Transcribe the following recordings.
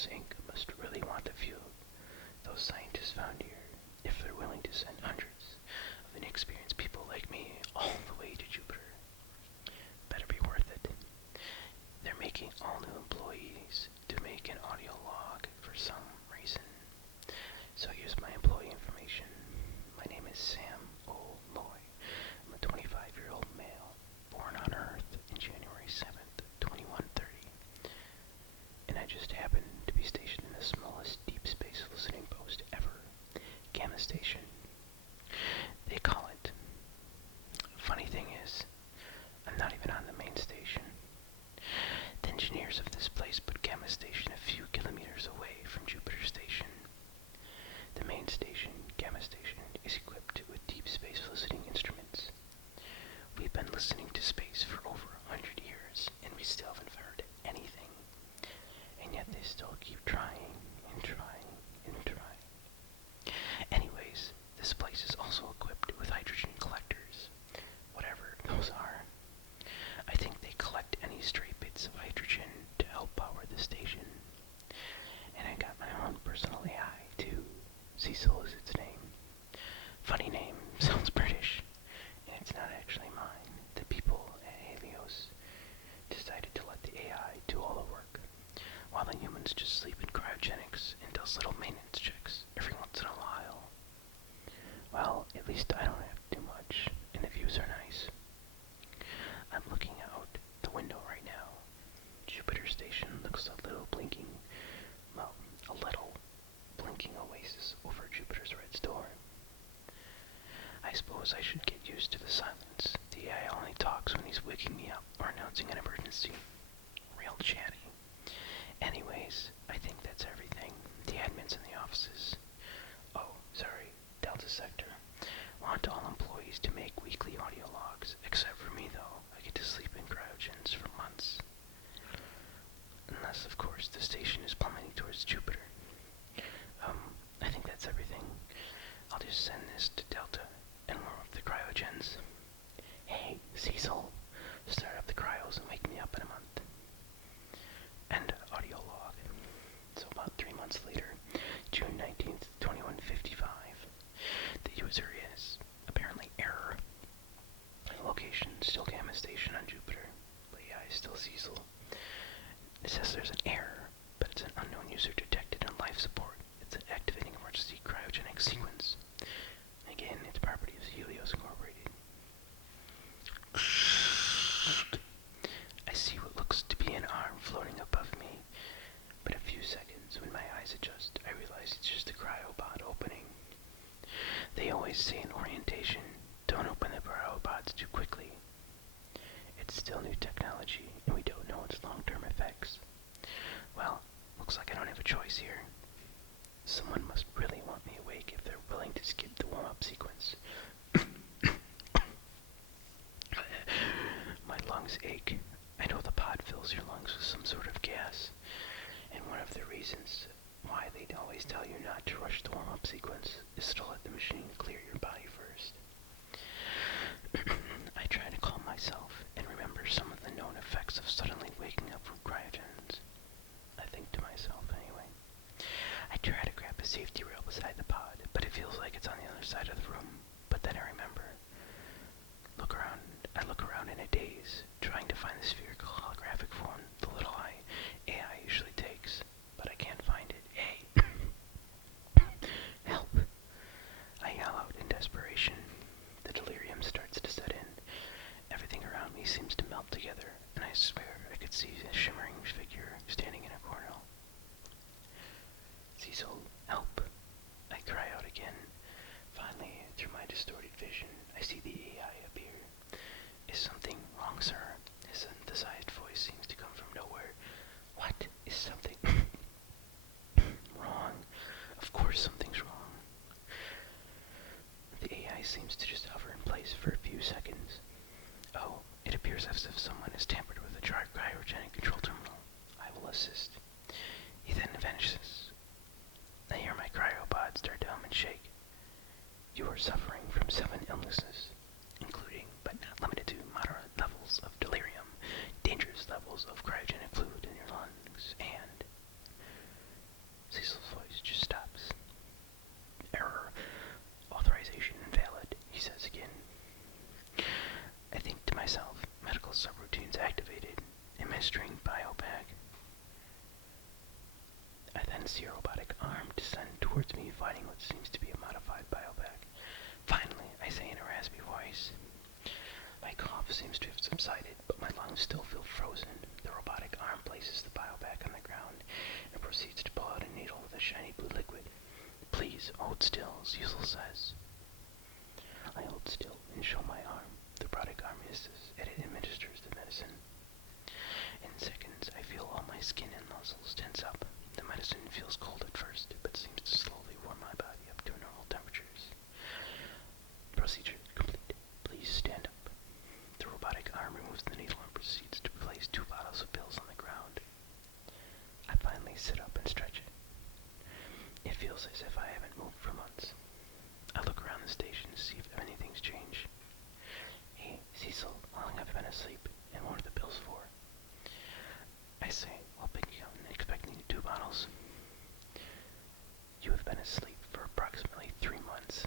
Helios Inc. must really want the fuel those scientists found here, if they're willing to send hundreds of inexperienced people like me all the way to Jupiter. Better be worth it. They're making all new employees to make an audio log for some reason. So here's my employee information. My name is Sam O'Loy. I'm a 25-year-old male, born on Earth in January 7th, 2130. And I just happen to be stationed in the smallest deep space listening post ever, Gamma Station. They call it. Funny thing is, I'm not even on the main station. The engineers of this place put Gamma Station a few kilometers away from Jupiter Station. The main station, Gamma Station, is equipped with deep space listening instruments. We've been listening to space for over 100 years, and we still haven't heard anything. And yet they still keep trying and trying and trying. Anyways, this place is also equipped with hydrogen collectors, whatever those are. I think they collect any stray bits of hydrogen to help power the station. And I got my own personal AI, too. Cecil is its name. Funny name, sounds British, and it's not actually mine. The people at Helios decided to let the AI do all the work, while the humans just sleep in cryogenics and does little maintenance checks every once in a while. Well, at least I don't have to do much, and the views are nice. I'm looking out the window right now. Jupiter Station looks a little blinking oasis over Jupiter's red storm. I suppose I should get used to the silence. The AI only talks when he's waking me up or announcing an emergency. Real chatty. Anyways, I think that's everything. The admins in the offices. Oh, sorry, Delta Sector. Want all employees to make weekly audio logs, except for me though. I get to sleep in cryogens for months. Unless, of course, the station is plummeting towards Jupiter. I think that's everything. I'll just send this to Delta and warm up the cryogens. Hey, Cecil, start up the cryos and wake me up in a month. End audio log. So about 3 months later, June 19th, 2155, the user is apparently error. Location, still Gamma Station on Jupiter, but yeah, I still Cecil. It says there's an error, but it's an unknown user detected on life support. It's an activating emergency cryogenic sequence. Again, it's property of Helios Incorporated. I see what looks to be an arm floating above me, but a few seconds, when my eyes adjust, I realize it's just a cryopod opening. They always say in orientation, don't open the cryopods too quickly. It's still new technology, and we don't know its long-term effects. Well, looks like I don't have a choice here. Someone must really want me awake if they're willing to skip the warm-up sequence. My lungs ache. I know the pod fills your lungs with some sort of gas, and one of the reasons why they always tell you not to rush the warm-up sequence is to let the machine clear your body first. I try to calm myself and remember some of the known effects of suddenly waking up from cryogens. I think to myself anyway. I try to grab a safety rail beside the pod, but it feels like it's on the other side of the room. But then I remember. I look around in a daze, trying to find the spherical holographic phone the little AI usually takes, but I can't find it. Hey! Help! I yell out in desperation. The delirium starts to set in. Everything around me seems to melt together, and I swear I could see a shimmering figure standing in a corner. Cecil, help! I cry out again. Finally, through my distorted vision, I see the AI appear. Is something wrong, sir? His synthesized then see a robotic arm descend towards me, fighting what seems to be a modified biobag. Finally, I say in a raspy voice. My cough seems to have subsided, but my lungs still feel frozen. The robotic arm places the biobag on the ground and proceeds to pull out a needle with a shiny blue liquid. Please, hold still, Cecil says. I hold still and show my arm. The robotic arm hisses, and it administers the medicine. In seconds, I feel all my skin and muscles tense up. The medicine feels cold at first, but seems to slowly warm my body up to normal temperatures. Procedure complete. Please stand up. The robotic arm removes the needle and proceeds to place 2 bottles of pills on the ground. I finally sit up and stretch it. It feels as if I haven't moved for months. I look around the station to see if anything's changed. Hey, Cecil, how long have you been asleep, and what are the pills for? I say, while picking up and expecting 2 bottles. You have been asleep for approximately 3 months.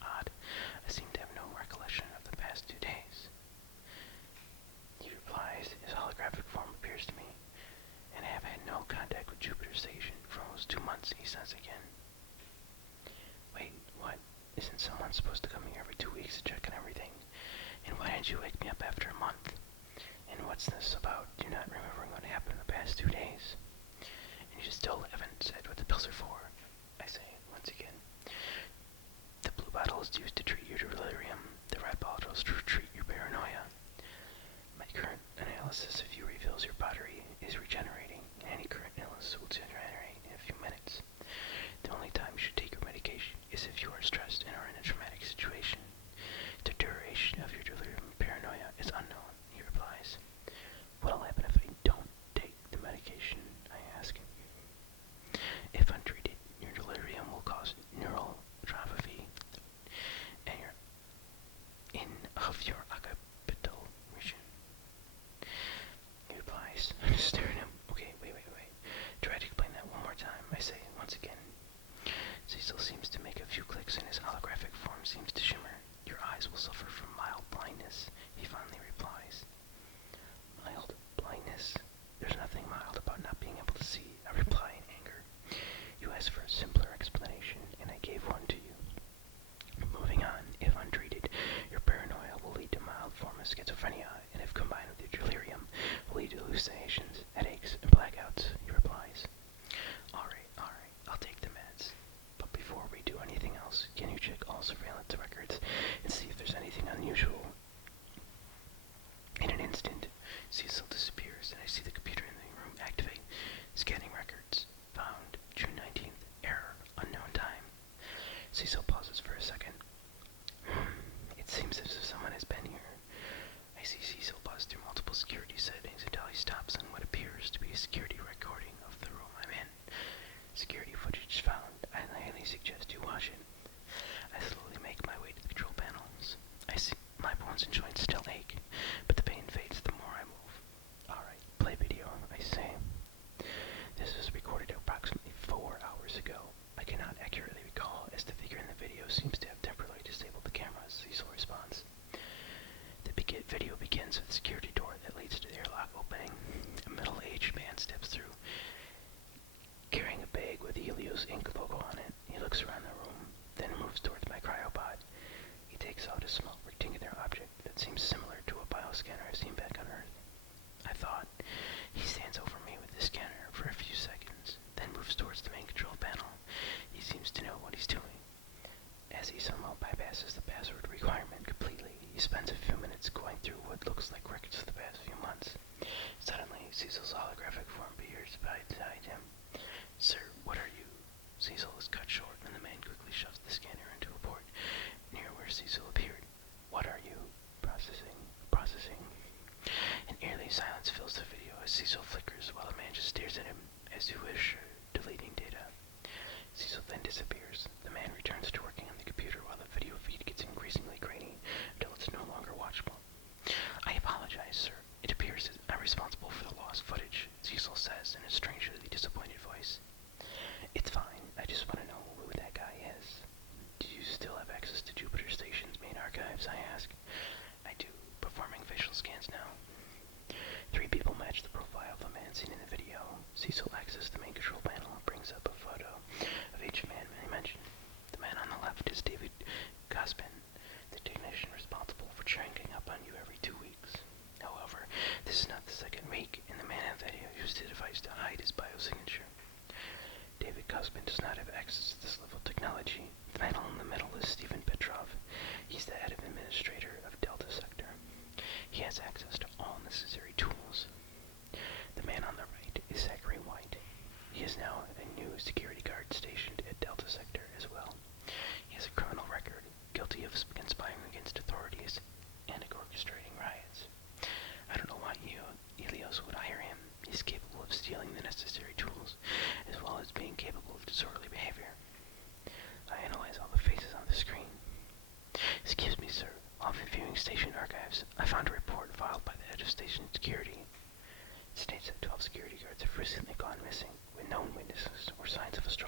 Odd, I seem to have no recollection of the past 2 days. He replies, his holographic form appears to me, and I have had no contact with Jupiter Station for almost 2 months, he says again. Wait, what? Isn't someone supposed to come here every 2 weeks to check on everything? And why didn't you wake me up after a month? And what's this about you not remembering what happened in the past 2 days? And you still haven't said what the pills are for, I say once again. The blue bottle is used to treat your delirium. The red bottle is to treat your paranoia. My current analysis of you reveals your body is regenerating, and any current illness will degenerate in a few minutes. The only time you should take your medication is if you are stressed and are in a traumatic situation. The duration of your delirium and paranoia is unknown, he replies. What'll happen if I don't take the medication, I ask. If untreated, your delirium will cause neural atrophy and of your occipital region. He replies, staring at him. Okay, wait. Try to explain that one more time, I say once again. Cecil seems to make a few clicks and his holographic form seems to shimmer. Your eyes will suffer from mild blindness, he finally replies. Mild blindness? There's nothing mild about not being able to see, I reply in anger. You asked for a simpler explanation, and I gave one to you. Moving on, if untreated, your paranoia will lead to mild form of schizophrenia, and if combined with your delirium, will lead to hallucinations, headaches, and blackouts, he replies. Alright, I'll take the meds. But before we do anything else, can you check all surveillance records and see if there's anything unusual? In an instant, Cecil disappears, and I see the computer in the room activate. Scanning records. Found. June 19th. Error. Unknown time. Cecil pauses for a second. It seems as if someone has been here. I see Cecil buzz through multiple security settings until he stops on what appears to be a security recording of the room I'm in. Security footage found. I highly suggest you watch it. I slowly make my way to the control panels. I see my bones and joints still ache, but the pain fades the more I move. Alright, play video, I say. This was recorded approximately 4 hours ago. I cannot accurately recall, as the figure in the video seems to have temporarily disabled the cameras, Cecil responds. The video begins with a security door that leads to the airlock opening. A middle-aged man steps through, carrying a bag with the Helios Inc. logo on it. He looks around the room, then moves towards my cryopod. He takes out a small rectangular object that seems similar to a bioscanner I've seen back on Earth. I thought. He stands over me with the scanner for a few seconds, then moves towards the main control panel. He seems to know what he's doing. As he somehow bypasses the password requirement completely, he spends a few minutes going through what looks like records of the past few months. Suddenly, Cecil's holographic form appears beside him. Sir, what are you? Cecil is cut short, and the man quickly shoves the scanner into a port near where Cecil appeared. What are you? Processing. An eerie silence fills the video as Cecil flickers while the man just stares at him, as you wish, deleting data. Cecil then disappears. The man returns to working on the computer while the video feed gets increasingly grainy until it's no longer watchable. I apologize, sir. It appears that I'm responsible for the lost footage, Cecil says in a strangely disappointed voice. It's fine. I just want to know who that guy is. Do you still have access to Jupiter Station's main archives, I ask. I do. Performing facial scans now. 3 people match the profile of the man to hide his biosignature. David Guzman does not have access to this level of technology. The man in the middle is Stephen Petrov. He's the head of administrator of Delta Sector. He has access to all necessary tools. The man on the right is Zachary White. He is now a new security guard stationed at Delta Sector as well. He has a criminal record, guilty of conspiring against authorities and orchestrating riots. I don't know why Helios would hire him. He's capable of stealing the necessary tools, as well as being capable of disorderly behavior. I analyze all the faces on the screen. Excuse me, sir. While reviewing station archives, I found a report filed by the head of station security. It states that 12 security guards have recently gone missing, with known witnesses or signs of a struggle